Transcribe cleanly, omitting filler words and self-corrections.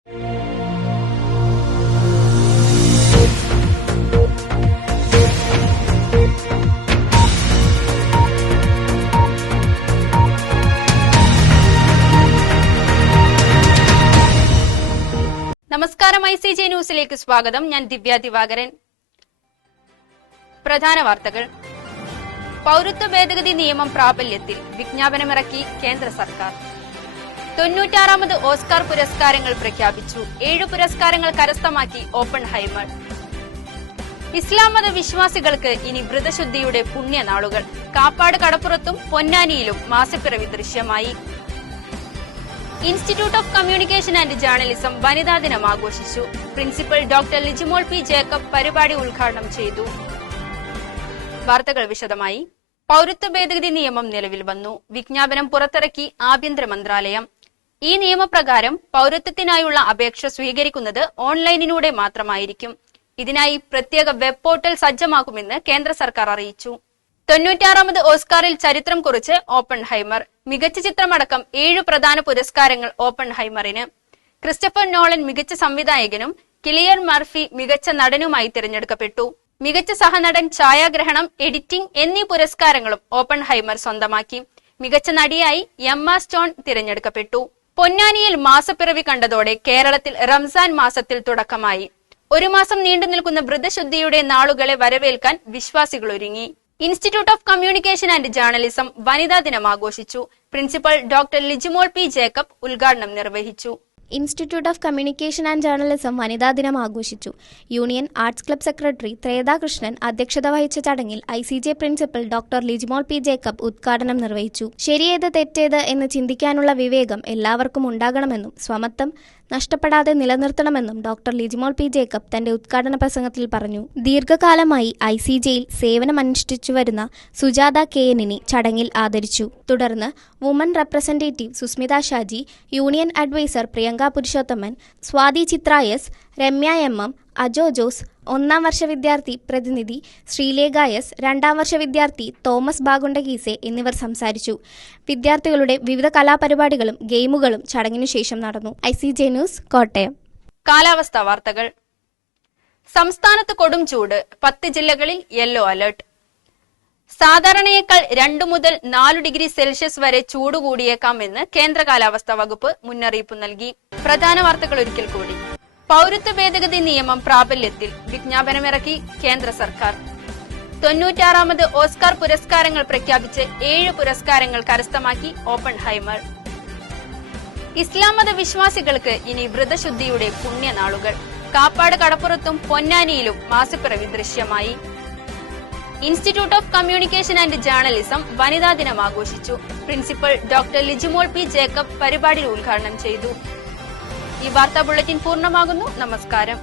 നമസ്കാരം, ICJ ന്യൂസിലേക്ക് സ്വാഗതം. ഞാൻ ദിവ്യ ദിവാകരൻ. പ്രധാന വാർത്തകൾ. പൗരത്വ ഭേദഗതി നിയമം പ്രാബല്യത്തിൽ, വിജ്ഞാപനമിറക്കി കേന്ദ്ര സർക്കാർ. 96ാമത് ഓസ്കാർ പുരസ്കാരങ്ങൾ പ്രഖ്യാപിച്ചു. 7 പുരസ്കാരങ്ങൾ കരസ്ഥമാക്കി ഓപ്പൺഹൈമർ. ഇസ്ലാം മത വിശ്വാസികൾക്ക് ഇനി വ്രതശുദ്ധിയുടെ പുണ്യനാളുകൾ. കാപ്പാട് കടപ്പുറത്തും പൊന്നാനിയിലും മാസപ്പിറവി ദൃശ്യമായി. Institute of communication and journalism വനിതാ ദിനം ആഘോഷിച്ചു. Principal doctor Lijimol P Jacob പരിപാടി ഉദ്ഘാടനം ചെയ്തു. വാർത്തകൾ വിശദമായി. പൗരത്വ ഭേദഗതി നിയമം നിലവിൽ വന്നു. വിജ്ഞാപനം പുറത്തിറക്കി ആഭ്യന്തര മന്ത്രാലയം. ഈ നിയമപ്രകാരം പൗരത്വത്തിനായുള്ള അപേക്ഷ സ്വീകരിക്കുന്നത് ഓൺലൈനിലൂടെ മാത്രമായിരിക്കും. ഇതിനായി പ്രത്യേക വെബ് പോർട്ടൽ സജ്ജമാക്കുമെന്ന് കേന്ദ്ര സർക്കാർ അറിയിച്ചു. 96ാമത് ഓസ്കാറിൽ ചരിത്രം കുറിച്ച് ഓപ്പൺഹൈമർ. മികച്ച ചിത്രമടക്കം 7 പ്രധാന പുരസ്കാരങ്ങൾ ഓപ്പൺഹൈമറിന്. ക്രിസ്റ്റഫർ നോളൻ മികച്ച സംവിധായകനും കിലിയൻ മർഫി മികച്ച നടനുമായി തിരഞ്ഞെടുക്കപ്പെട്ടു. മികച്ച സഹനടൻ, ഛായാഗ്രഹണം, എഡിറ്റിംഗ് എന്നീ പുരസ്കാരങ്ങളും ഓപ്പൺഹൈമർ സ്വന്തമാക്കി. മികച്ച നടിയായി എമ്മ സ്റ്റോൺ തിരഞ്ഞെടുക്കപ്പെട്ടു. പൊന്നാനിയിൽ മാസപ്പിറവി കണ്ടതോടെ കേരളത്തിൽ റംസാൻ മാസത്തിൽ തുടക്കമായി. 1 മാസം നീണ്ടു നിൽക്കുന്ന വ്രതശുദ്ധിയുടെ നാളുകളെ വരവേൽക്കാൻ വിശ്വാസികൾ ഒരുങ്ങി. Institute of communication and journalism വനിതാ ദിനം ആഘോഷിച്ചു. Principal doctor Lijimol P Jacob ഉദ്ഘാടനം നിർവഹിച്ചു. Institute of communication and journalism വനിതാ ദിനം ആഘോഷിച്ചു. Union arts club secretary Thretha Krishnan അധ്യക്ഷത വഹിച്ച ചടങ്ങിൽ ICJ principal doctor Lijimol P Jacob ഉദ്ഘാടനം നിർവഹിച്ചു. ശരിയേത് തെറ്റേത് എന്ന് ചിന്തിക്കാനുള്ള വിവേകം എല്ലാവർക്കും ഉണ്ടാകണമെന്നും സ്വമത്വം നഷ്ടപ്പെടാതെ നിലനിർത്തണമെന്നും ഡോക്ടർ ലിജിമോൾ പി ജേക്കബ് തന്റെ ഉദ്ഘാടന പ്രസംഗത്തിൽ പറഞ്ഞു. ദീർഘകാലമായി ICJയിൽ സേവനമനുഷ്ഠിച്ചു വരുന്ന സുജാത KN ചടങ്ങിൽ ആദരിച്ചു. തുടർന്ന് woman representative Susmitha Shaji, union adviser Priyanka Purushothaman, Swathi Chithra S, Ramya MM, Ajo Jose, 1ാം വർഷ വിദ്യാർത്ഥി പ്രതിനിധി ശ്രീലേഖ S, 2ാം വർഷ വിദ്യാർത്ഥി തോമസ് ബാഗുണ്ടകീസെ എന്നിവർ സംസാരിച്ചു. വിദ്യാർത്ഥികളുടെ വിവിധ കലാപരിപാടികളും ഗെയിമുകളും ചടങ്ങിനു ശേഷം നടന്നു. ICJ news, Kottayam. കാലാവസ്ഥാ വാർത്തകൾ. സംസ്ഥാനത്ത് കൊടും ചൂട്. 10 ജില്ലകളിൽ യെല്ലോ അലർട്ട്. സാധാരണയേക്കാൾ 2 മുതൽ 4 ഡിഗ്രി സെൽഷ്യസ് വരെ ചൂട് കൂടിയേക്കാമെന്ന് കേന്ദ്ര കാലാവസ്ഥാ വകുപ്പ് മുന്നറിയിപ്പ് നൽകി. പ്രധാന വാർത്തകൾ ഒരിക്കൽ കൂടി. പൗരത്വ ഭേദഗതി നിയമം പ്രാബല്യത്തിൽ, വിജ്ഞാപനമിറക്കി കേന്ദ്ര സർക്കാർ. 96ാമത് ഓസ്കാർ പുരസ്കാരങ്ങൾ പ്രഖ്യാപിച്ച് 7 പുരസ്കാരങ്ങൾ കരസ്ഥമാക്കി ഓപ്പൺഹൈമർ. ഇസ്ലാം മത വിശ്വാസികൾക്ക് ഇനി വ്രതശുദ്ധിയുടെ പുണ്യനാളുകൾ. കാപ്പാട് കടപ്പുറത്തും പൊന്നാനിയിലും മാസപ്പിറവി ദൃശ്യമായി. Institute of communication and journalism വനിതാ ദിനം ആഘോഷിച്ചു. Principal doctor Lijimol P Jacob പരിപാടി ഉദ്ഘാടനം ചെയ്തു. ഈ വാർത്താ ബുള്ളറ്റിൻ പൂർണ്ണമാകുന്നു. നമസ്കാരം.